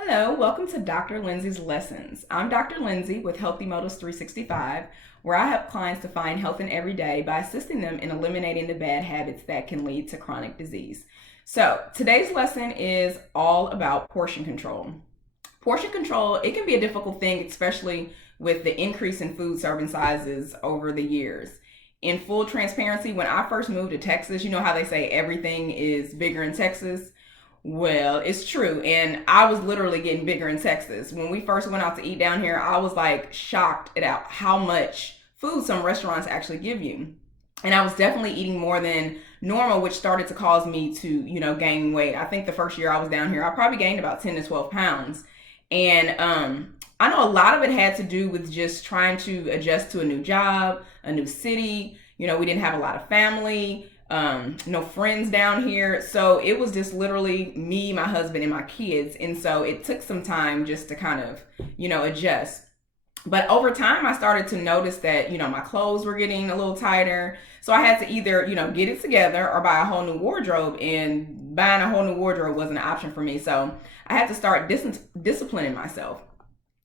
Hello, welcome to Dr. Lindsay's Lessons. I'm Dr. Lindsay with Healthy Motives 365, where I help clients to find health in every day by assisting them in eliminating the bad habits that can lead to chronic disease. So, today's lesson is all about portion control. Portion control, it can be a difficult thing, especially with the increase in food serving sizes over the years. In full transparency, when I first moved to Texas, you know how they say everything is bigger in Texas? Well, it's true. And I was literally getting bigger in Texas. When we first went out to eat down here, I was like shocked at how much food some restaurants actually give you. And I was definitely eating more than normal, which started to cause me to, gain weight. I think the first year I was down here, I probably gained about 10 to 12 pounds. And I know a lot of it had to do with just trying to adjust to a new job, a new city. We didn't have a lot of family, no friends down here. So it was just literally me, my husband, and my kids. And so it took some time just to kind of, adjust. But over time, I started to notice that, my clothes were getting a little tighter. So I had to either, get it together or buy a whole new wardrobe. And buying a whole new wardrobe wasn't an option for me. So I had to start disciplining myself.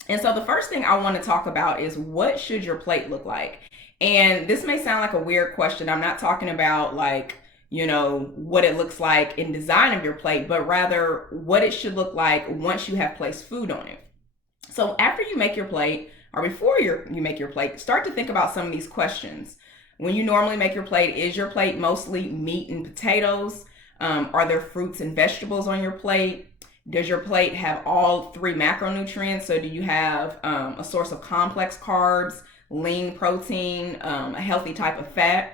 And so the first thing I want to talk about is, what should your plate look like? And this may sound like a weird question. I'm not talking about what it looks like in design of your plate, but rather what it should look like once you have placed food on it. So after you make your plate, or before you make your plate, start to think about some of these questions. When you normally make your plate, is your plate mostly meat and potatoes? Are there fruits and vegetables on your plate? Does your plate have all three macronutrients? So do you have a source of complex carbs, lean protein, a healthy type of fat?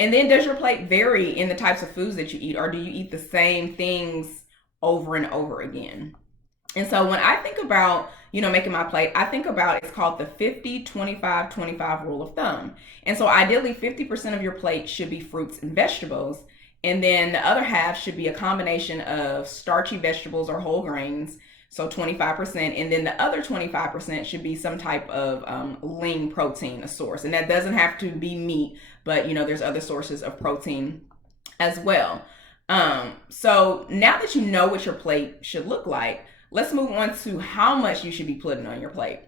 And then does your plate vary in the types of foods that you eat, or do you eat the same things over and over again? And so when I think about, making my plate, I think about, it's called the 50-25-25 rule of thumb. And so ideally 50% of your plate should be fruits and vegetables. And then the other half should be a combination of starchy vegetables or whole grains, so 25%. And then the other 25% should be some type of lean protein, a source. And that doesn't have to be meat, but there's other sources of protein as well. So now that you know what your plate should look like, let's move on to how much you should be putting on your plate.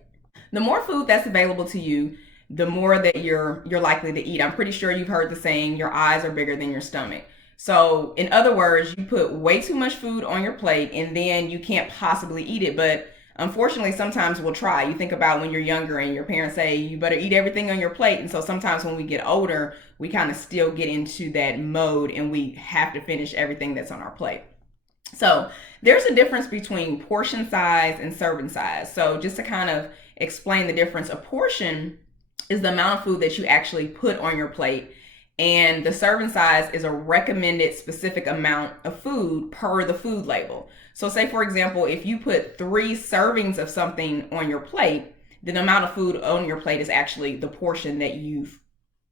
The more food that's available to you, the more that you're likely to eat. I'm pretty sure you've heard the saying, your eyes are bigger than your stomach. So in other words, you put way too much food on your plate and then you can't possibly eat it. But unfortunately, sometimes we'll try. You think about when you're younger and your parents say, you better eat everything on your plate. And so sometimes when we get older, we kind of still get into that mode and we have to finish everything that's on our plate. So there's a difference between portion size and serving size. So just to kind of explain the difference, a portion is the amount of food that you actually put on your plate. And the serving size is a recommended specific amount of food per the food label. So say, for example, if you put 3 servings of something on your plate, then the amount of food on your plate is actually the portion that you've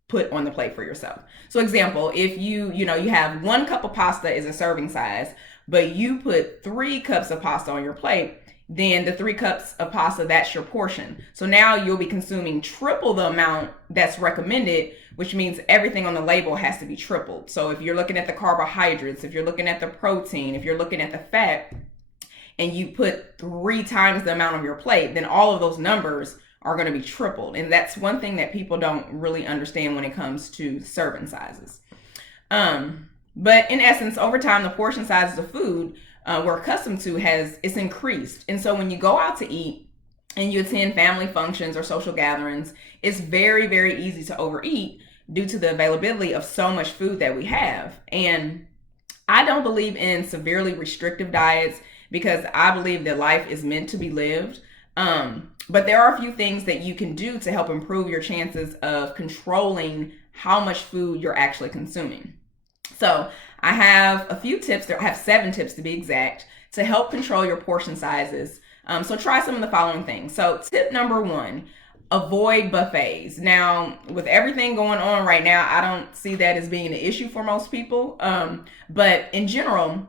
put on the plate for yourself. So example, if you have 1 cup of pasta is a serving size, but you put 3 cups of pasta on your plate, then the 3 cups of pasta, that's your portion. So now you'll be consuming triple the amount that's recommended, which means everything on the label has to be tripled. So if you're looking at the carbohydrates, if you're looking at the protein, if you're looking at the fat, and you put 3 times the amount on your plate, then all of those numbers are going to be tripled. And that's one thing that people don't really understand when it comes to serving sizes. But in essence, over time, the portion sizes of food we're accustomed to it's increased. And so when you go out to eat and you attend family functions or social gatherings, it's very, very easy to overeat due to the availability of so much food that we have. And I don't believe in severely restrictive diets because I believe that life is meant to be lived. But there are a few things that you can do to help improve your chances of controlling how much food you're actually consuming. So I have a few tips. I have 7 tips to be exact to help control your portion sizes. So try some of the following things. So tip number 1, avoid buffets. Now, with everything going on right now, I don't see that as being an issue for most people. But in general,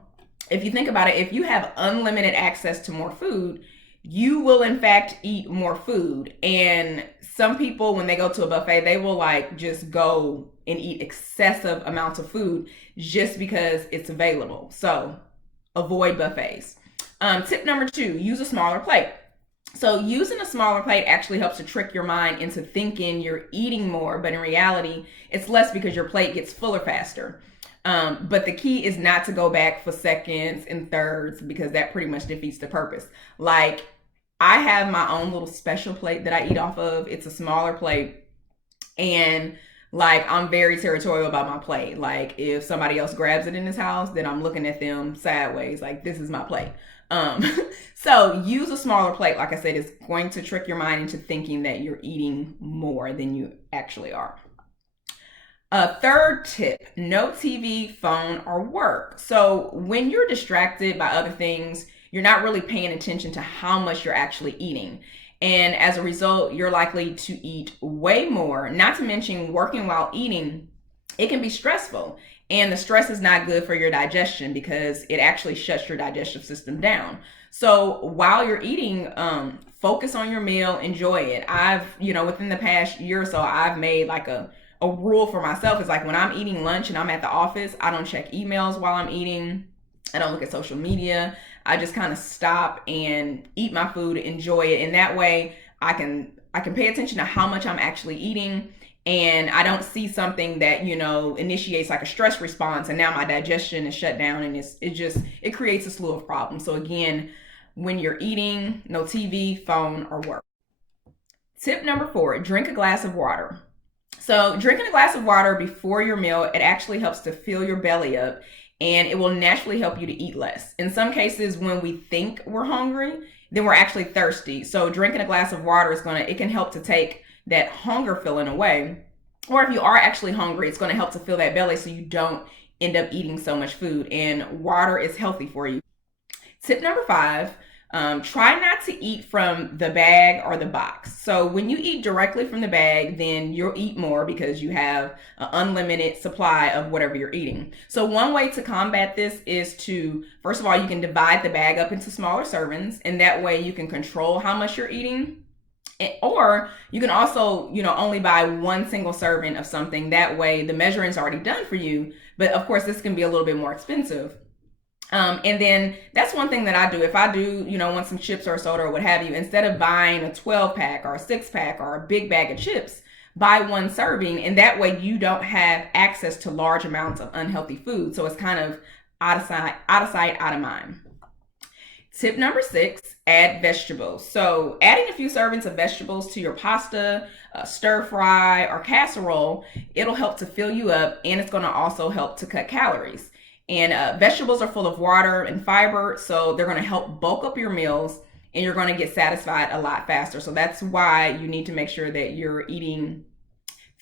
if you think about it, if you have unlimited access to more food, you will in fact eat more food. And some people, when they go to a buffet, they will just go and eat excessive amounts of food just because it's available. So avoid buffets. Tip number 2, use a smaller plate. So using a smaller plate actually helps to trick your mind into thinking you're eating more, but in reality, it's less because your plate gets fuller faster. But the key is not to go back for seconds and thirds, because that pretty much defeats the purpose. Like, I have my own little special plate that I eat off of. It's a smaller plate, and like, I'm very territorial about my plate. Like, if somebody else grabs it in this house, then I'm looking at them sideways, like, this is my plate. Um, so use a smaller plate. Like I said, it's going to trick your mind into thinking that you're eating more than you actually are. Third tip, no TV, phone, or work. So when you're distracted by other things, you're not really paying attention to how much you're actually eating. And as a result, you're likely to eat way more. Not to mention, working while eating, it can be stressful. And the stress is not good for your digestion because it actually shuts your digestive system down. So while you're eating, focus on your meal, enjoy it. Within the past year or so, I've made like a rule for myself. Is like, when I'm eating lunch and I'm at the office, I don't check emails while I'm eating. I don't look at social media. I just kind of stop and eat my food, enjoy it. And that way I can pay attention to how much I'm actually eating. And I don't see something that, initiates like a stress response, and now my digestion is shut down, and it creates a slew of problems. So again, when you're eating, no TV, phone, or work. Tip number 4, drink a glass of water. So drinking a glass of water before your meal, it actually helps to fill your belly up, and it will naturally help you to eat less. In some cases, when we think we're hungry, then we're actually thirsty. So drinking a glass of water it can help to take that hunger feeling away. Or if you are actually hungry, it's going to help to fill that belly so you don't end up eating so much food. And water is healthy for you. Tip number 5, try not to eat from the bag or the box. So when you eat directly from the bag, then you'll eat more because you have an unlimited supply of whatever you're eating. So one way to combat this is to, first of all, you can divide the bag up into smaller servings, and that way you can control how much you're eating. Or you can also, only buy one single serving of something. That way the measuring's already done for you. But of course, this can be a little bit more expensive. And then that's one thing that I do. If I do, want some chips or a soda or what have you, instead of buying a 12-pack or a 6-pack or a big bag of chips, buy one serving. And that way you don't have access to large amounts of unhealthy food. So it's kind of out of sight, out of mind. Tip number 6, add vegetables. So adding a few servings of vegetables to your pasta, stir fry, or casserole, it'll help to fill you up, and it's going to also help to cut calories. And vegetables are full of water and fiber, so they're going to help bulk up your meals, and you're going to get satisfied a lot faster. So that's why you need to make sure that you're eating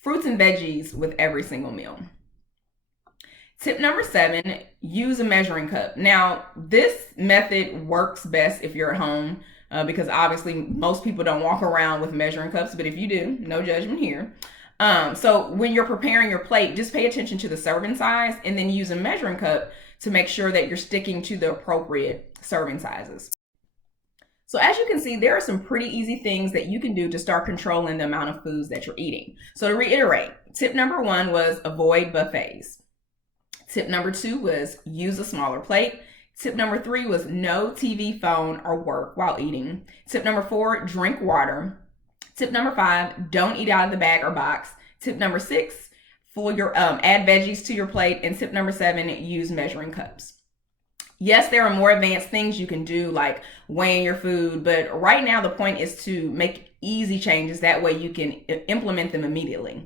fruits and veggies with every single meal. Tip number 7, use a measuring cup. Now, this method works best if you're at home because obviously most people don't walk around with measuring cups, but if you do, no judgment here. So when you're preparing your plate, just pay attention to the serving size and then use a measuring cup to make sure that you're sticking to the appropriate serving sizes. So as you can see, there are some pretty easy things that you can do to start controlling the amount of foods that you're eating. So to reiterate, tip number 1 was avoid buffets. Tip number 2 was use a smaller plate. Tip number 3 was no TV, phone, or work while eating. Tip number 4, drink water. Tip number 5, don't eat out of the bag or box. Tip number 6, add veggies to your plate. And tip number 7, use measuring cups. Yes, there are more advanced things you can do, like weighing your food, but right now the point is to make easy changes. That way you can implement them immediately.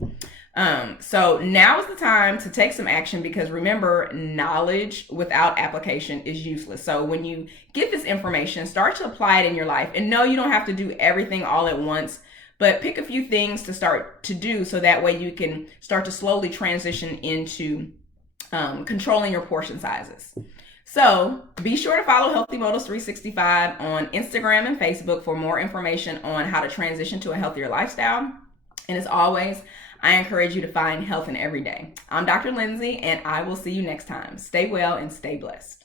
So now is the time to take some action, because remember, knowledge without application is useless. So when you get this information, start to apply it in your life. And no, you don't have to do everything all at once, but pick a few things to start to do so that way you can start to slowly transition into controlling your portion sizes. So be sure to follow Healthy Motos 365 on Instagram and Facebook for more information on how to transition to a healthier lifestyle. And as always, I encourage you to find health in every day. I'm Dr. Lindsay, and I will see you next time. Stay well and stay blessed.